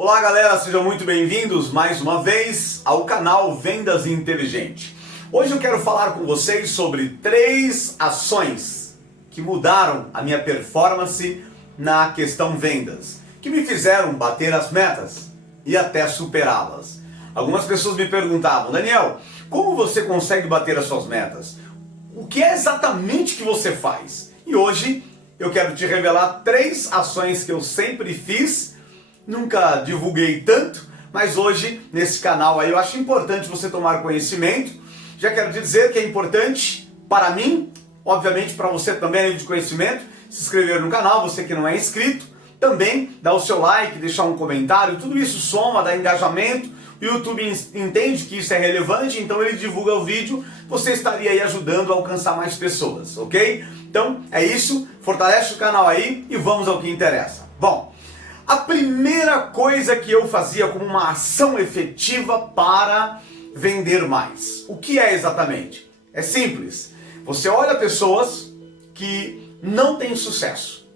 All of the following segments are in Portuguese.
Olá galera, sejam muito bem-vindos mais uma vez ao canal Vendas Inteligente. Hoje eu quero falar com vocês sobre 3 ações que mudaram a minha performance na questão vendas, que me fizeram bater as metas e até superá-las. Algumas pessoas me perguntavam: Daniel, como você consegue bater as suas metas? O que é exatamente que você faz? E hoje eu quero te revelar 3 ações que eu sempre fiz. Nunca divulguei tanto, mas hoje nesse canal aí eu acho importante você tomar conhecimento. Já quero te dizer que é importante para mim, obviamente para você também, além de conhecimento, se inscrever no canal, você que não é inscrito, também dar o seu like, deixar um comentário, tudo isso soma, dá engajamento. O YouTube entende que isso é relevante, então ele divulga o vídeo, você estaria aí ajudando a alcançar mais pessoas, ok? Então é isso, fortalece o canal aí e vamos ao que interessa. Bom, a primeira coisa que eu fazia como uma ação efetiva para vender mais. O que é exatamente? É simples. Você olha pessoas que não têm sucesso.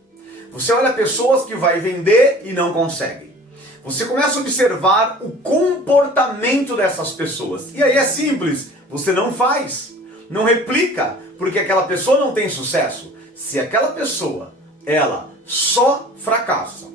Você olha pessoas que vai vender e não conseguem. Você começa a observar o comportamento dessas pessoas. E aí é simples. Você não faz, não replica, porque aquela pessoa não tem sucesso. Se aquela pessoa, ela só fracassa,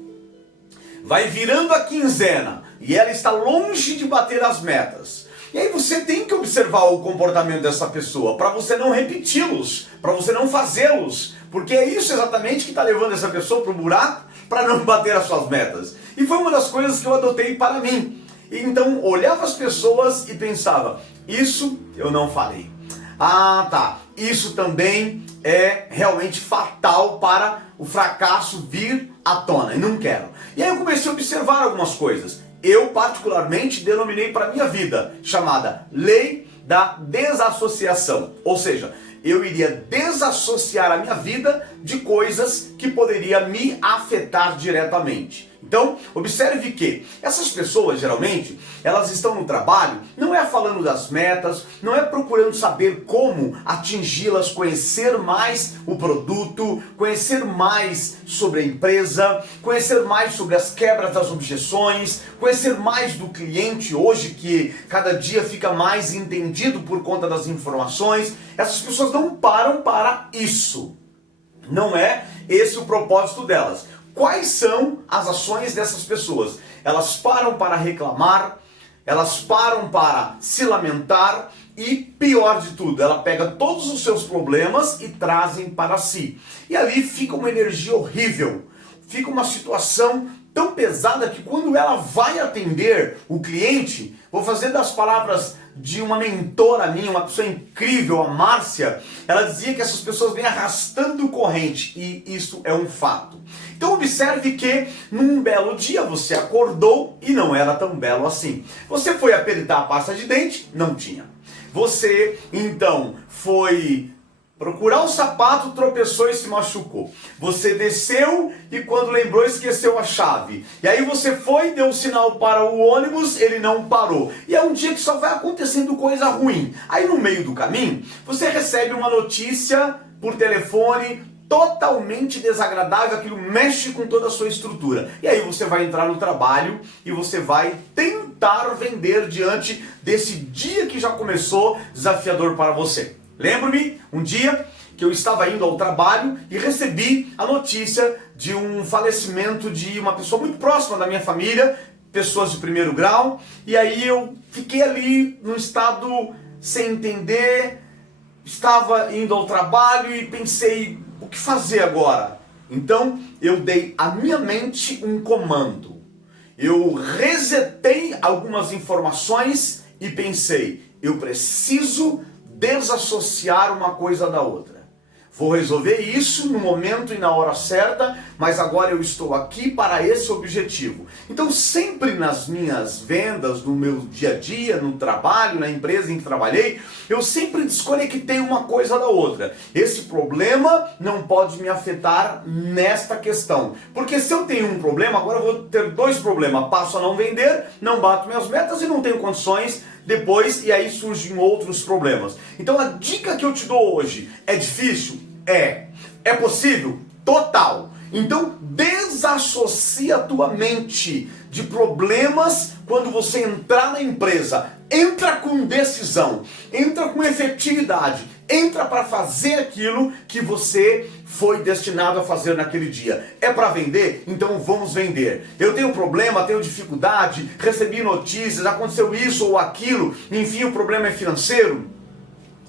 vai virando a quinzena e ela está longe de bater as metas. E aí você tem que observar o comportamento dessa pessoa para você não repeti-los, para você não fazê-los, porque é isso exatamente que está levando essa pessoa para o buraco, para não bater as suas metas. E foi uma das coisas que eu adotei para mim. E então olhava as pessoas e pensava: isso eu não falei. Ah, tá. Isso também é realmente fatal para o fracasso vir à tona, e não quero. E aí eu comecei a observar algumas coisas. Eu particularmente denominei para a minha vida, chamada Lei da Desassociação. Ou seja, eu iria desassociar a minha vida de coisas que poderiam me afetar diretamente. Então, observe que essas pessoas, geralmente, elas estão no trabalho, não é falando das metas, não é procurando saber como atingi-las, conhecer mais o produto, conhecer mais sobre a empresa, conhecer mais sobre as quebras das objeções, conhecer mais do cliente hoje, que cada dia fica mais entendido por conta das informações. Essas pessoas não param para isso. Não é esse o propósito delas. Quais são as ações dessas pessoas? Elas param para reclamar, elas param para se lamentar e, pior de tudo, ela pega todos os seus problemas e trazem para si. E ali fica uma energia horrível, fica uma situação tão pesada que quando ela vai atender o cliente, vou fazer das palavras de uma mentora minha, uma pessoa incrível, a Márcia, ela dizia que essas pessoas vêm arrastando corrente, e isso é um fato. Então observe que num belo dia você acordou e não era tão belo assim. Você foi apertar a pasta de dente? Não tinha. Você então foi procurar um sapato, tropeçou e se machucou. Você desceu e quando lembrou esqueceu a chave. E aí você foi, deu um sinal para o ônibus, ele não parou. E é um dia que só vai acontecendo coisa ruim. Aí no meio do caminho, você recebe uma notícia por telefone totalmente desagradável, aquilo mexe com toda a sua estrutura. E aí você vai entrar no trabalho e você vai tentar vender diante desse dia que já começou desafiador para você. Lembro-me um dia que eu estava indo ao trabalho e recebi a notícia de um falecimento de uma pessoa muito próxima da minha família, pessoas de primeiro grau, e aí eu fiquei ali num estado sem entender, estava indo ao trabalho e pensei: o que fazer agora? Então eu dei à minha mente um comando. Eu resetei algumas informações e pensei: eu preciso desassociar uma coisa da outra. Vou resolver isso no momento e na hora certa, mas agora eu estou aqui para esse objetivo. Então sempre nas minhas vendas, no meu dia a dia, no trabalho, na empresa em que trabalhei, eu sempre desconectei uma coisa da outra. Esse problema não pode me afetar nesta questão. Porque se eu tenho um problema, agora eu vou ter 2 problemas. Passo a não vender, não bato minhas metas e não tenho condições depois, e aí surgem outros problemas. Então a dica que eu te dou hoje: é difícil? É. É possível? Total. Então, desassocia a tua mente de problemas quando você entrar na empresa. Entra com decisão, entra com efetividade, entra para fazer aquilo que você foi destinado a fazer naquele dia. É para vender? Então vamos vender. Eu tenho problema, tenho dificuldade, recebi notícias, aconteceu isso ou aquilo, enfim, o problema é financeiro.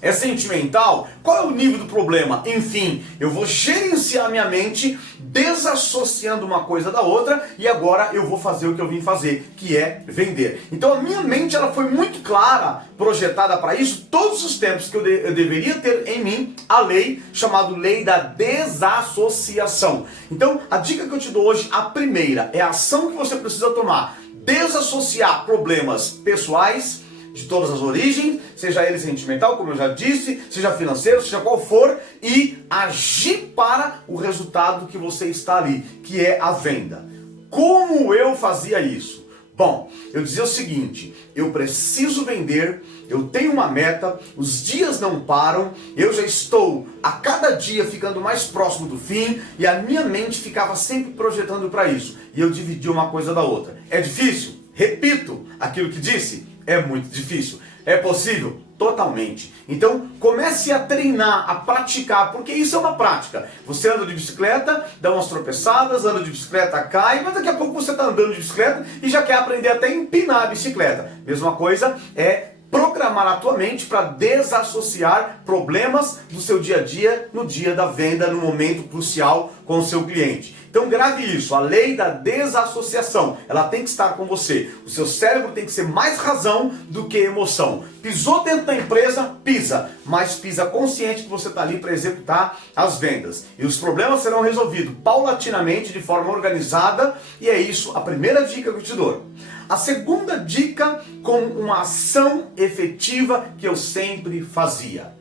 É sentimental? Qual é o nível do problema? Enfim, eu vou gerenciar minha mente desassociando uma coisa da outra e agora eu vou fazer o que eu vim fazer, que é vender. Então a minha mente ela foi muito clara, projetada para isso, todos os tempos que eu deveria ter em mim a lei chamada lei da desassociação. Então a dica que eu te dou hoje, a primeira, é a ação que você precisa tomar. Desassociar problemas pessoais de todas as origens, seja ele sentimental, como eu já disse, seja financeiro, seja qual for, e agir para o resultado que você está ali, que é a venda. Como eu fazia isso? Bom, eu dizia o seguinte, eu preciso vender, eu tenho uma meta, os dias não param, eu já estou a cada dia ficando mais próximo do fim e a minha mente ficava sempre projetando para isso. E eu dividia uma coisa da outra. É difícil? Repito aquilo que disse. É muito difícil. É possível? Totalmente. Então comece a treinar, a praticar, porque isso é uma prática. Você anda de bicicleta, dá umas tropeçadas, anda de bicicleta, cai, mas daqui a pouco você está andando de bicicleta e já quer aprender até a empinar a bicicleta. Mesma coisa é programar a tua mente para desassociar problemas do seu dia a dia no dia da venda, no momento crucial com o seu cliente. Então grave isso, a lei da desassociação, ela tem que estar com você. O seu cérebro tem que ser mais razão do que emoção. Pisou dentro da empresa, pisa, mas pisa consciente que você está ali para executar as vendas. E os problemas serão resolvidos paulatinamente, de forma organizada, e é isso a primeira dica que eu te dou. A segunda dica, com uma ação efetiva que eu sempre fazia: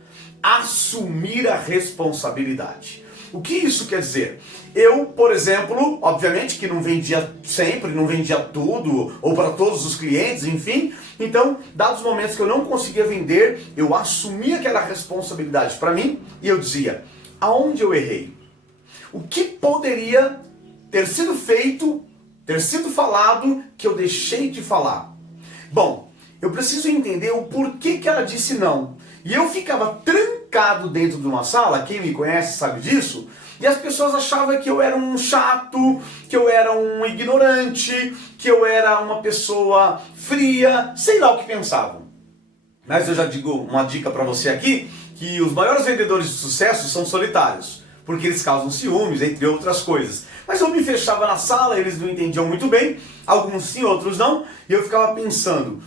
assumir a responsabilidade. O que isso quer dizer? Eu, por exemplo, obviamente que não vendia sempre, não vendia tudo, ou para todos os clientes, enfim. Então, dados os momentos que eu não conseguia vender, eu assumia aquela responsabilidade para mim e eu dizia, aonde eu errei? O que poderia ter sido feito, ter sido falado, que eu deixei de falar? Bom, eu preciso entender o porquê que ela disse não. E eu ficava trancado dentro de uma sala, quem me conhece sabe disso, e as pessoas achavam que eu era um chato, que eu era um ignorante, que eu era uma pessoa fria, sei lá o que pensavam. Mas eu já digo uma dica para você aqui, que os maiores vendedores de sucesso são solitários, porque eles causam ciúmes, entre outras coisas. Mas eu me fechava na sala, eles não entendiam muito bem, alguns sim, outros não, e eu ficava pensando,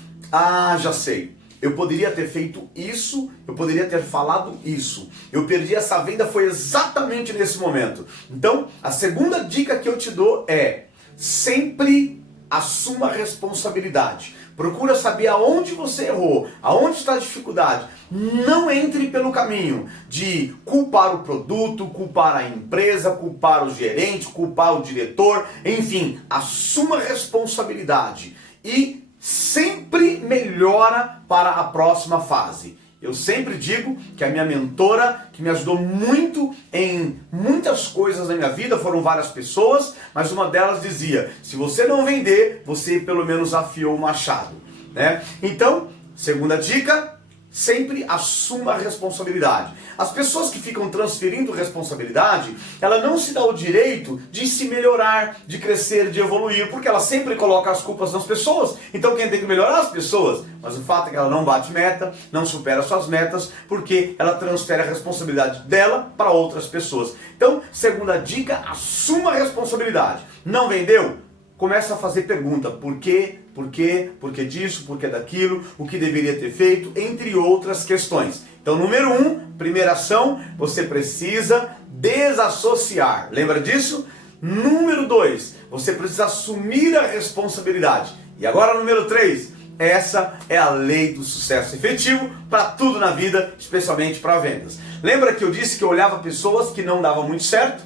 já sei. Eu poderia ter feito isso, eu poderia ter falado isso. Eu perdi essa venda, foi exatamente nesse momento. Então, a segunda dica que eu te dou é, sempre assuma a responsabilidade. Procura saber aonde você errou, aonde está a dificuldade. Não entre pelo caminho de culpar o produto, culpar a empresa, culpar o gerente, culpar o diretor. Enfim, assuma a responsabilidade e sempre melhora para a próxima fase. Eu sempre digo que a minha mentora, que me ajudou muito em muitas coisas na minha vida, foram várias pessoas, mas uma delas dizia, se você não vender, você pelo menos afiou o machado, né? Então, segunda dica, sempre assuma a responsabilidade. As pessoas que ficam transferindo responsabilidade, ela não se dá o direito de se melhorar, de crescer, de evoluir, porque ela sempre coloca as culpas nas pessoas. Então quem tem que melhorar as pessoas. Mas o fato é que ela não bate meta, não supera suas metas, porque ela transfere a responsabilidade dela para outras pessoas. Então, segunda dica, assuma a responsabilidade. Não vendeu? Começa a fazer pergunta, por quê? Por quê? Por que disso? Por que daquilo? O que deveria ter feito? Entre outras questões. Então, número 1, primeira ação, você precisa desassociar. Lembra disso? Número 2, você precisa assumir a responsabilidade. E agora, número 3, essa é a lei do sucesso efetivo para tudo na vida, especialmente para vendas. Lembra que eu disse que eu olhava pessoas que não davam muito certo,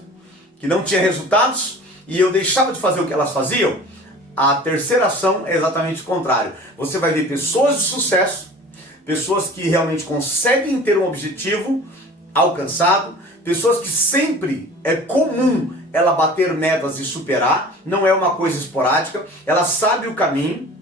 que não tinham resultados, e eu deixava de fazer o que elas faziam? A terceira ação é exatamente o contrário. Você vai ver pessoas de sucesso, pessoas que realmente conseguem ter um objetivo alcançado, pessoas que sempre é comum ela bater metas e superar, não é uma coisa esporádica, ela sabe o caminho.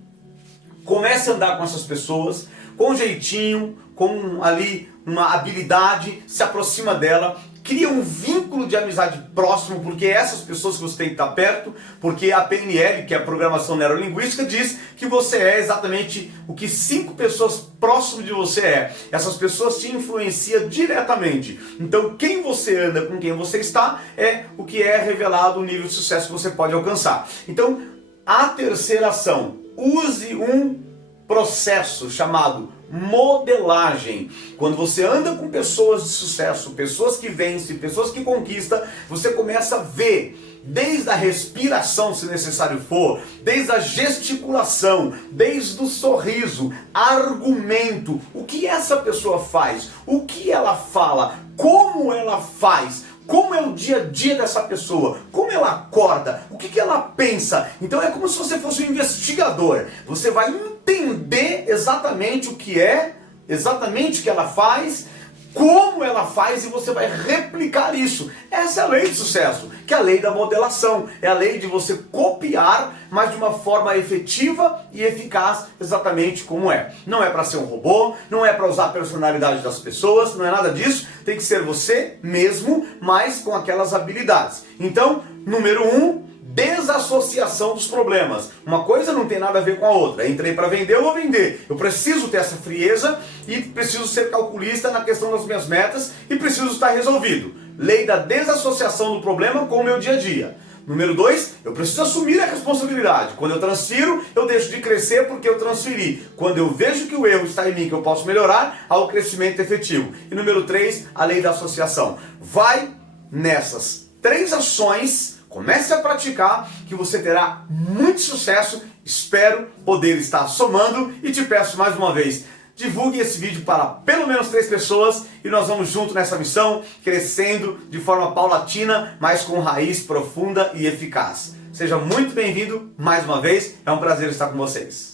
Comece a andar com essas pessoas, com jeitinho, com ali uma habilidade, se aproxima dela, cria um vínculo de amizade próximo, porque essas pessoas que você tem que estar perto, porque a PNL, que é a Programação Neurolinguística, diz que você é exatamente o que 5 pessoas próximas de você é. Essas pessoas te influenciam diretamente. Então quem você anda, com quem você está, é o que é revelado o nível de sucesso que você pode alcançar. Então a terceira ação, use um processo chamado modelagem. Quando você anda com pessoas de sucesso, pessoas que vencem, pessoas que conquistam, você começa a ver desde a respiração, se necessário for, desde a gesticulação, desde o sorriso, argumento, o que essa pessoa faz, o que ela fala, como ela faz, como é o dia a dia dessa pessoa, como ela acorda, o que ela pensa. Então é como se você fosse um investigador. Você vai entender exatamente o que é, exatamente o que ela faz, como ela faz, e você vai replicar isso. Essa é a lei de sucesso, que é a lei da modelação. É a lei de você copiar, mas de uma forma efetiva e eficaz, exatamente como é. Não é para ser um robô, não é para usar a personalidade das pessoas, não é nada disso. Tem que ser você mesmo, mas com aquelas habilidades. Então, número 1, desassociação dos problemas. Uma coisa não tem nada a ver com a outra. Entrei para vender, eu vou vender. Eu preciso ter essa frieza e preciso ser calculista na questão das minhas metas e preciso estar resolvido. Lei da desassociação do problema com o meu dia a dia. Número 2, eu preciso assumir a responsabilidade. Quando eu transfiro, eu deixo de crescer porque eu transferi. Quando eu vejo que o erro está em mim, que eu posso melhorar, há o crescimento efetivo. E número 3, a lei da associação. Vai nessas 3 ações. Comece a praticar que você terá muito sucesso. Espero poder estar somando e te peço mais uma vez, divulgue esse vídeo para pelo menos 3 pessoas e nós vamos junto nessa missão, crescendo de forma paulatina, mas com raiz profunda e eficaz. Seja muito bem-vindo mais uma vez, é um prazer estar com vocês.